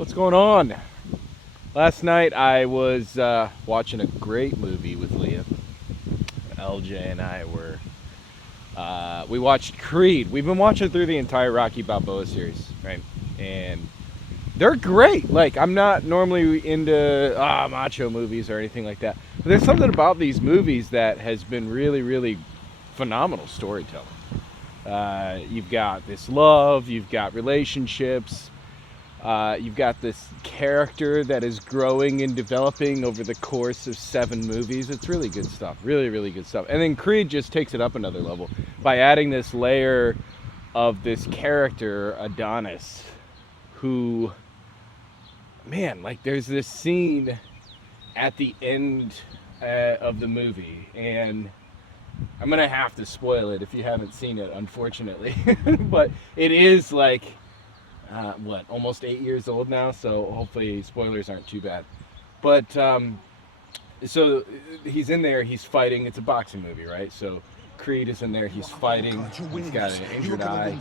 What's going on? Last night I was watching a great movie with Leah. LJ and I were. We watched Creed. We've been watching through the entire Rocky Balboa series, right? And they're great. Like, I'm not normally into macho movies or anything like that. But there's something about these movies that has been really, really phenomenal storytelling. You've got this love, you've got relationships. You've got this character that is growing and developing over the course of 7 movies. It's really good stuff. Really, really good stuff. And then Creed just takes it up another level by adding this layer of this character, Adonis, who, man, like there's this scene at the end of the movie, and I'm going to have to spoil it if you haven't seen it, unfortunately. But it is like... almost 8 years old now, so hopefully spoilers aren't too bad. But, so he's in there, he's fighting, it's a boxing movie, right? So Creed is in there, he's fighting, he's got an injured eye,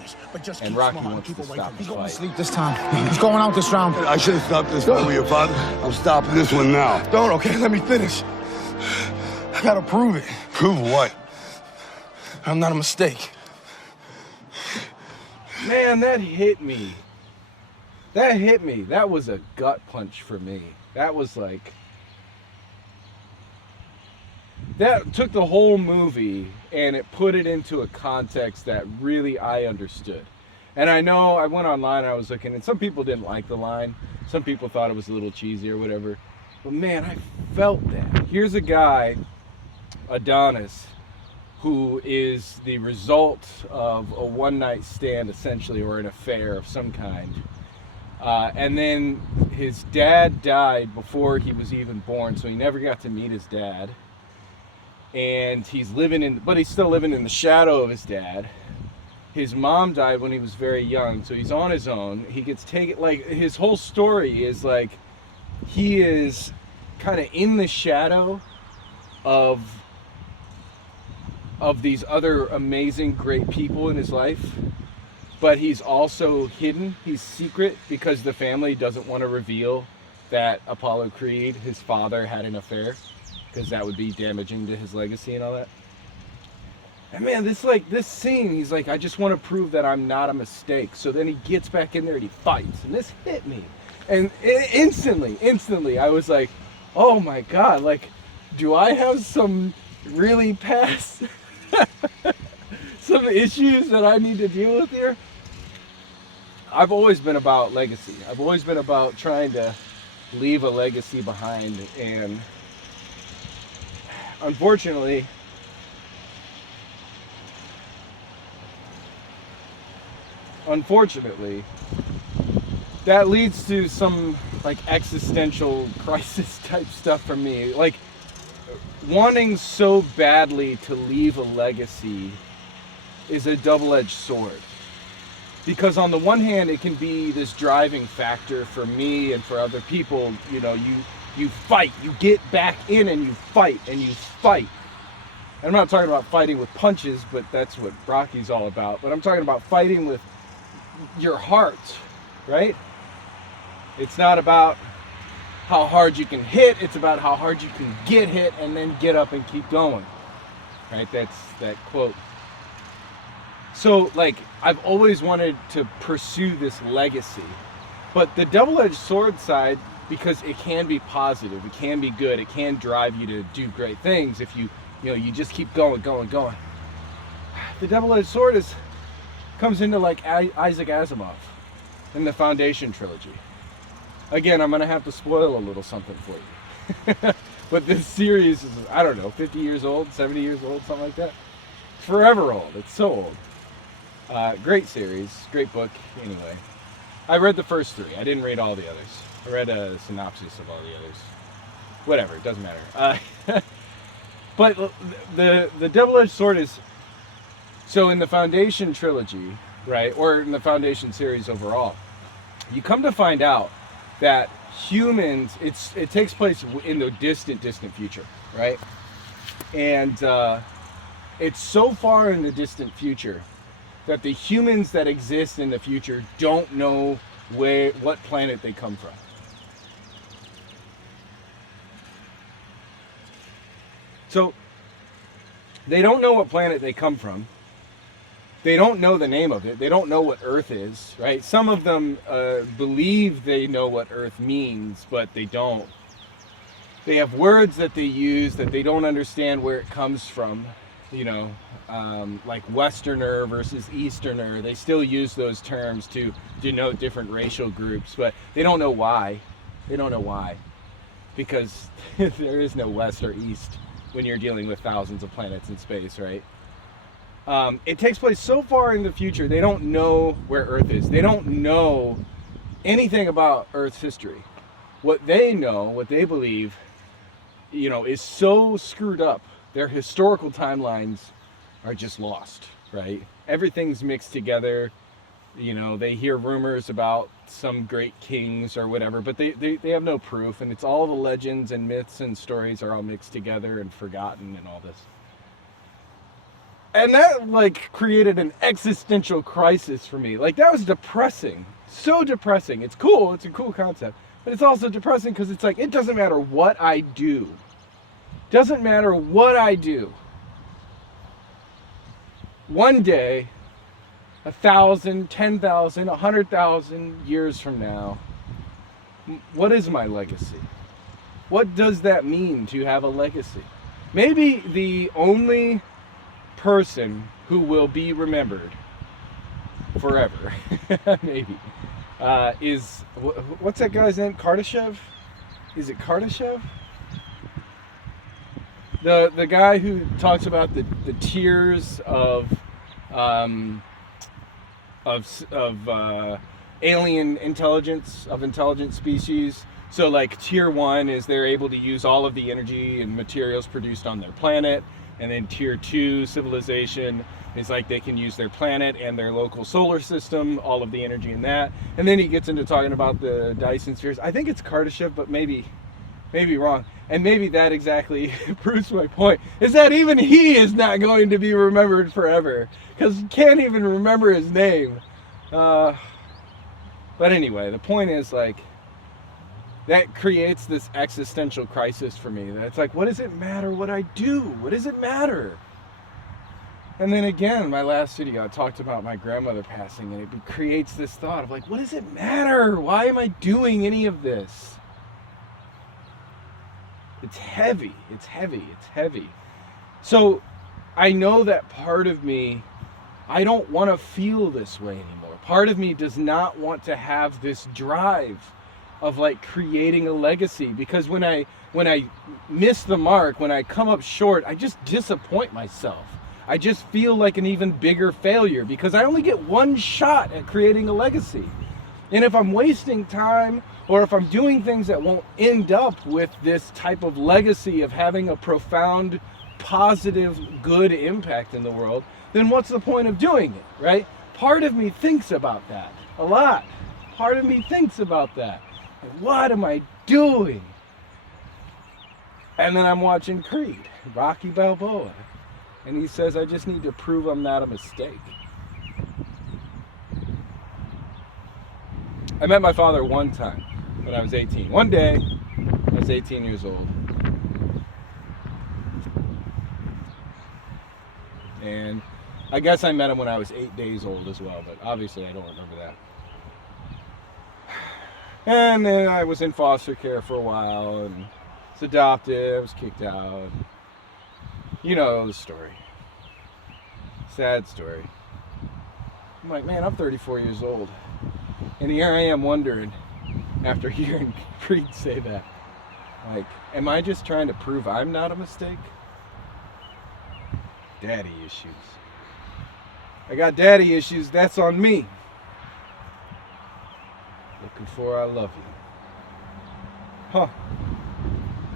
and Rocky wants to stop the fight. Sleep this time. He's going out this round. I should have stopped this one with your father. I'm stopping this one now. Don't, okay? Let me finish. I gotta prove it. Prove what? I'm not a mistake. Man, that hit me. That hit me. That was a gut punch for me. That was like... That took the whole movie and it put it into a context that really I understood. And I know I went online and I was looking, and some people didn't like the line. Some people thought it was a little cheesy or whatever. But man, I felt that. Here's a guy, Adonis, who is the result of a one-night stand, essentially, or an affair of some kind. And then his dad died before he was even born, so he never got to meet his dad. And but he's still living in the shadow of his dad. His mom died when he was very young, so he's on his own. He gets taken, like, his whole story is like, he is kind of in the shadow of these other amazing, great people in his life. But he's also hidden, he's secret, because the family doesn't want to reveal that Apollo Creed, his father, had an affair, because that would be damaging to his legacy and all that. And man, this scene, he's like, I just want to prove that I'm not a mistake. So then he gets back in there and he fights, and this hit me. And instantly, I was like, oh my God, like, do I have some really past, some issues that I need to deal with here? I've always been about legacy. I've always been about trying to leave a legacy behind, and unfortunately, that leads to some like existential crisis type stuff for me. Like, wanting so badly to leave a legacy is a double-edged sword. Because on the one hand, it can be this driving factor for me and for other people. You know, you fight, you get back in and you fight and you fight. And I'm not talking about fighting with punches, but that's what Rocky's all about. But I'm talking about fighting with your heart, right? It's not about how hard you can hit, it's about how hard you can get hit and then get up and keep going. Right? That's that quote. So, like, I've always wanted to pursue this legacy. But the double-edged sword side, because it can be positive, it can be good, it can drive you to do great things if you just keep going. The double-edged sword comes into like Isaac Asimov in the Foundation trilogy. Again, I'm going to have to spoil a little something for you. But this series is, I don't know, 50 years old, 70 years old, something like that. It's forever old. It's so old. Great series, great book, anyway. I read the first 3. I didn't read all the others. I read a synopsis of all the others. Whatever, it doesn't matter. But the double-edged sword is, so in the Foundation trilogy, right, or in the Foundation series overall, you come to find out that humans, it takes place in the distant future, right? And it's so far in the distant future that the humans that exist in the future don't know what planet they come from. So they don't know what planet they come from. They don't know the name of it. They don't know what Earth is, right? Some of them believe they know what Earth means, but they don't. They have words that they use that they don't understand where it comes from. You know, like Westerner versus Easterner. They still use those terms to denote different racial groups, but they don't know why. They don't know why. Because there is no West or East when you're dealing with thousands of planets in space, right? It takes place so far in the future, they don't know where Earth is. They don't know anything about Earth's history. What they know, what they believe, you know, is so screwed up. Their historical timelines are just lost, right? Everything's mixed together. You know, they hear rumors about some great kings or whatever, but they have no proof, and it's all the legends and myths and stories are all mixed together and forgotten and all this. And that, like, created an existential crisis for me. Like, that was depressing. So depressing. It's cool. It's a cool concept. But it's also depressing because it's like, it doesn't matter what I do. Doesn't matter what I do. One day, 1,000, 10,000, 100,000 years from now, what is my legacy? What does that mean to have a legacy? Maybe the only person who will be remembered forever, maybe, is, what's that guy's name? Kardashev? Is it Kardashev? The guy who talks about the tiers of alien intelligence, of intelligent species. So like tier 1 is they're able to use all of the energy and materials produced on their planet. And then tier 2 civilization is like they can use their planet and their local solar system, all of the energy in that. And then he gets into talking about the Dyson spheres. I think it's Kardashev, but maybe wrong. And maybe that exactly proves my point, is that even he is not going to be remembered forever, because you can't even remember his name. But anyway, the point is, like, that creates this existential crisis for me. That it's like, what does it matter what I do? What does it matter? And then again, my last video, I talked about my grandmother passing, and it creates this thought of like, what does it matter? Why am I doing any of this? It's heavy. It's heavy. It's heavy. So I know that part of me, I don't want to feel this way anymore. Part of me does not want to have this drive of like creating a legacy, because when I miss the mark, when I come up short, I just disappoint myself. I just feel like an even bigger failure because I only get one shot at creating a legacy. And if I'm wasting time, or if I'm doing things that won't end up with this type of legacy of having a profound, positive, good impact in the world, then what's the point of doing it, right? Part of me thinks about that a lot. Part of me thinks about that. And what am I doing? And then I'm watching Creed, Rocky Balboa. And he says, I just need to prove I'm not a mistake. I met my father one time when I was 18. One day, I was 18 years old. And I guess I met him when I was 8 days old as well, but obviously I don't remember that. And then I was in foster care for a while, and was adopted, I was kicked out. You know the story. Sad story. I'm like, man, I'm 34 years old. And here I am wondering, after hearing Creed say that, like, am I just trying to prove I'm not a mistake? Daddy issues. I got daddy issues, that's on me. Looking for I love you. Huh.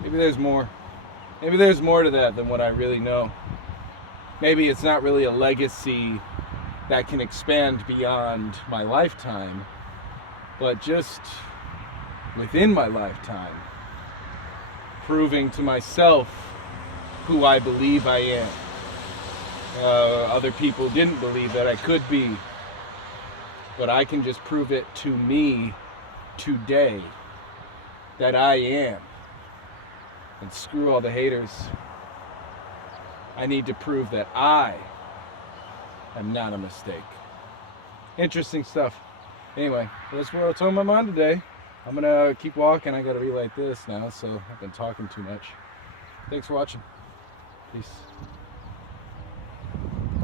Maybe there's more. Maybe there's more to that than what I really know. Maybe it's not really a legacy that can expand beyond my lifetime, but just within my lifetime, proving to myself who I believe I am. Other people didn't believe that I could be. but I can just prove it to me today that I am. And screw all the haters. I need to prove that I am not a mistake. Interesting stuff. Anyway, that's what's on my mind today. I'm gonna keep walking. I gotta be like this now, so I've been talking too much. Thanks for watching. Peace.